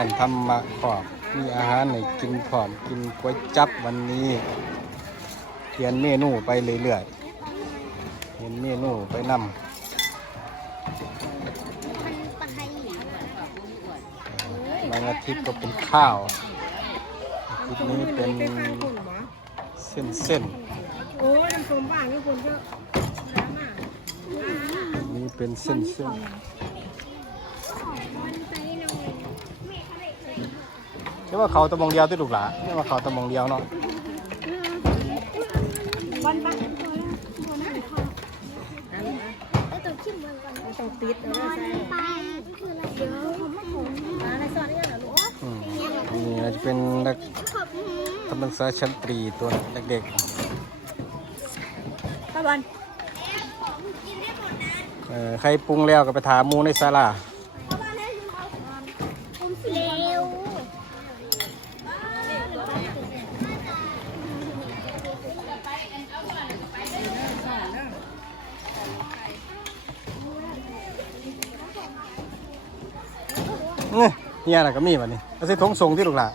ฮียนทำมาขอบมีอาหารให้กินพร้อมกินก๋วยจับวันนี้เขียนเมนูไปเรื่อยๆเห็นเมนูไปนำมันปลาไทยบางอาทิตย์ก็เป็นข้าวอาทิตย์นี้เป็นไปข้างคุณเหรอเส้นเส้นโอ้ยน้ำส้มบ้านก็คนก็น้ำอะๆนี่เป็นเส้นเส้นมันไปหน่อย ใช่ว่าเขาตะมงเดียวที่ลูกหลาใช่ว่าเขาตะมงเดียวเนาะวันบ้านคนนั้นเขาเออต้องชิมเมืองก่อนต้องติดเอานไว้อนใส่ไปคืออะไรเดี๋ยวผมมาผมมาในซอยนี่เหรอลูกอืมนี่จะเป็นนักขอบคุณกำลังศึกษาชั้นตรีตัวเด็กตะวันๆเอ่อใครปรุงแล้วก็ไปถามหมูในศาลา ผมเร็ว นี่เนี่ยน่ะก็มีแบบนี้เอาใส่ถุงส่งที่ลูกหลา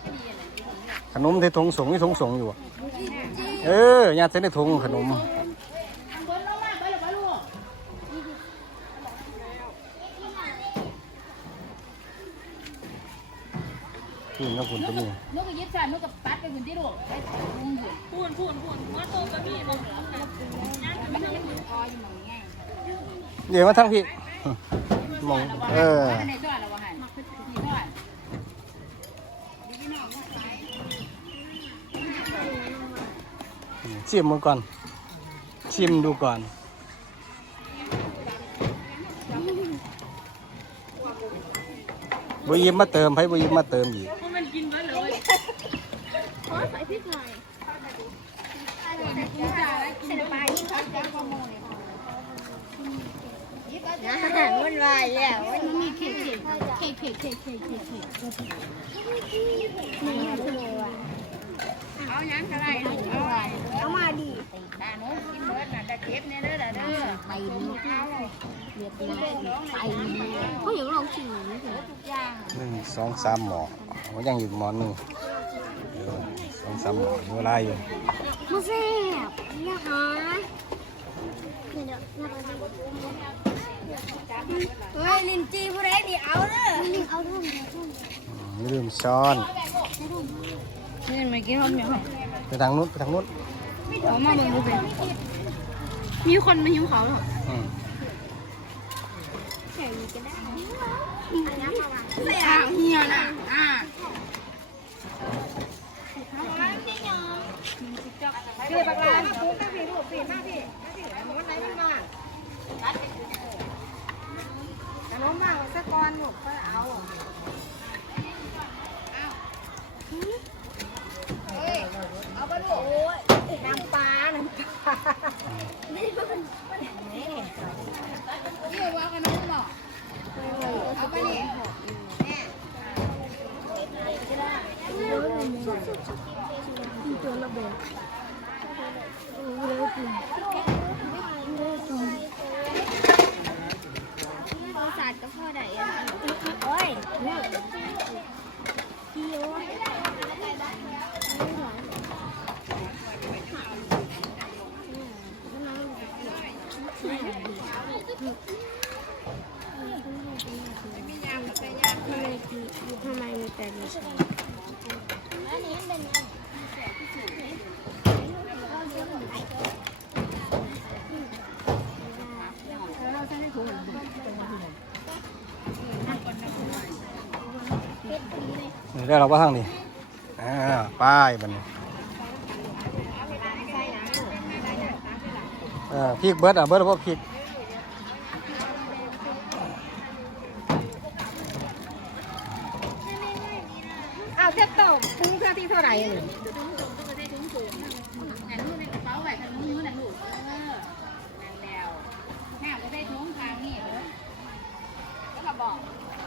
ขนมใส่ถุงส่งนี่ถุงส่งอยู่เออยัดใส่ในถุงขนมนี่นะคุณจะมีนกกยึดใส่นกก็ปัดไปคนที่ลูกไปลุงอยู่พูนพูนพูนว่าโตก็มีบ่เหลือนั่นมันยังอยู่คออยู่หมองไงเดี๋ยวมาทั้งพี่มองเออ ในซอยละว่าหั่นนี่ซอย ชิมมันก่อน ชิมดูก่อนบุยิมมาเติมให้บุยิมมาเติมอีกขอใส่พริกหน่อยใส่ปลายิ่งเขาจะขโมยอาหารมันวายแล้วมันมีเค้กเค้กเค้กเค้กเค้กเค้กเค้ก เอว่าเอาหยังก็ได้เอามาดิตาหนูกินเบิดน่ะจะเก็บแน่เด้อล่ะเด้อไปนี่เรียบร้อยไปเขาอยู่ลองชิมหน่อยนี่คือทุกอย่างหนึ่งสองสามหมอโอ้ยังอยู่หมอหนึ่งสองสามหมออยู่ไรอยู่มาเสียบนะคะเฮ้ยลินจีผู้ใดนี่เอาเด้อลินเอาทุ่มไม่ลืมช้อน นี่ไม่กินหอมยังไปทางนู้นไปทางนู้นเอามาเบิ่งดูเป็นมีคนมาหิวเขาเหรออืมแข่งกันได้อันนี้มาว่าไม่อ่างเฮียน่ะอ่าพี่ปากลาปุ๊บได้พี่ลูกพี่มาพี่มาพี่หมอนไหนมันมาขนมบ้างสักก้อนลูกก็เก็พ่อได้อะโอ้ยเนี่ยกิโลทำไมมีแต่ดิฉันอันนี้เป็นอะไร นี่ได้เราว่าทางนี้อ่าป้ายมันเออพริกเบิร์ดอะเบิร์ดพวกพริกเอาเท่าตบถึงเพื่อที่เท่าไหร่เลย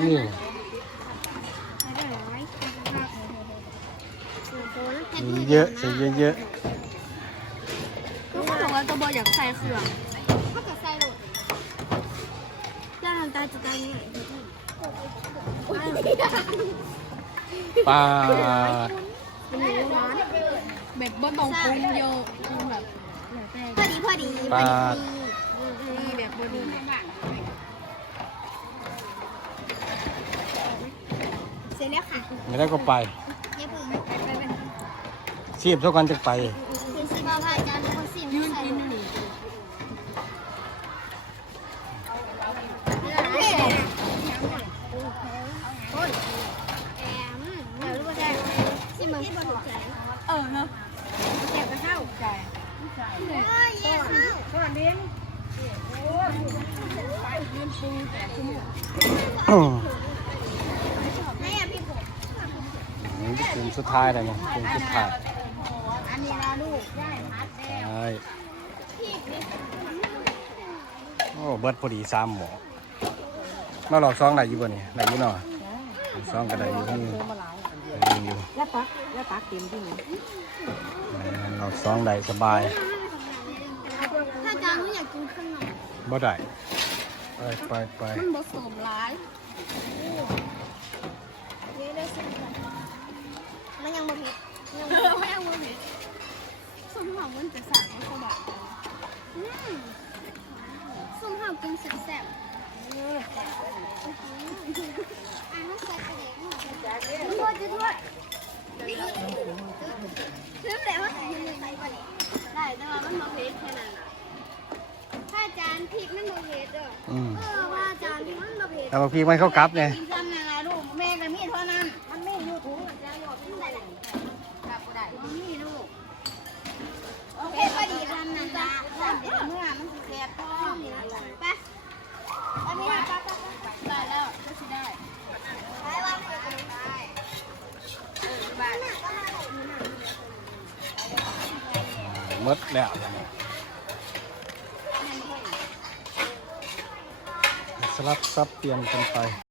นี่ไปได้หลายเป็นภาพส่วนตัวนั้นเพชรมีเยอะใส่เยอะทุกคนบอกว่าตัวบออยากใส่เครื่องถ้าเกิดใส่หลุดย่างตาจะตายเนี่ยๆปลาเป็นหมูร้านแบบบ่ต้องปรุงเยอะแบบพอดีพอดีปลา มีแบบบ่ดี เสร็จแล้วค่ะ ไม่ได้ก็ไปอย่าเพิ่งเสียบสักวันจะไปคือสิมาพาอาจารย์เป็นคนสิยืนกินนี่แอมเดี๋ยวรู้ว่าได้สิมึงที่บนหัวใจเออเนาะแกก็เข้าใจเฮ้ยเย้เข้าก่อนเลี้ยงแม่พี่ผม นี่เป็น สุดท้ายแล้วเนี่ยเป็นสุดท้ายอันนี้นะลูกได้พัดแล้วใช่พี่นี่โอ้เบิดพอดีสามหมอมาหลอกซองได้อยู่บ่เนี่ยได้อยู่เนาะซองก็ได้อยู่นี่ได้อยู่แล้วตักแล้วตักเต็มที่นี่หลอกซองได้สบายถ้าอาจารย์ไม่อยากกินข้างนอกบ่ได้ไปไปไปมันผสมร้ายนี่ได้สิมันยังบ่เผ็ดยังไม่ยังบ่เผ็ดสมหอมมันจะสั่งมันก็แบบอืมสมหอมกินแซ่บๆอ่ามันใส่กระเด็นหน่อยทั่วทั่ว ซื้อแต่ว่าใส่ใส่กระเด็นได้แต่ว่ามันบ่เผ็ดแค่นั้นน่ะถ้าอาจารย์พริกมันบ่เผ็ดเด้ออืมเออว่าอาจารย์พริกมันบ่เผ็ดแต่บางทีมันเข้ากลับเนี่ยกินซ้ำนั่นล่ะลูกแม่ก็มีเท่านั้น มันไม่อยู่ถุงอาจารย์บอกมันได้หลายกลับบ่ได้มันมีลูกโอเคพอดีอันนั้นจ้ะเดี๋ยวเมื่อมันสิแสบท้องไปอันนี้นะปั๊บปั๊บปั๊บได้แล้วก็สิได้ไปว่าไปกันได้เออบ้านน่ะก็มาได้อยู่น่ะ ห มดแล้วสลับซับเปลี่ยนกันไป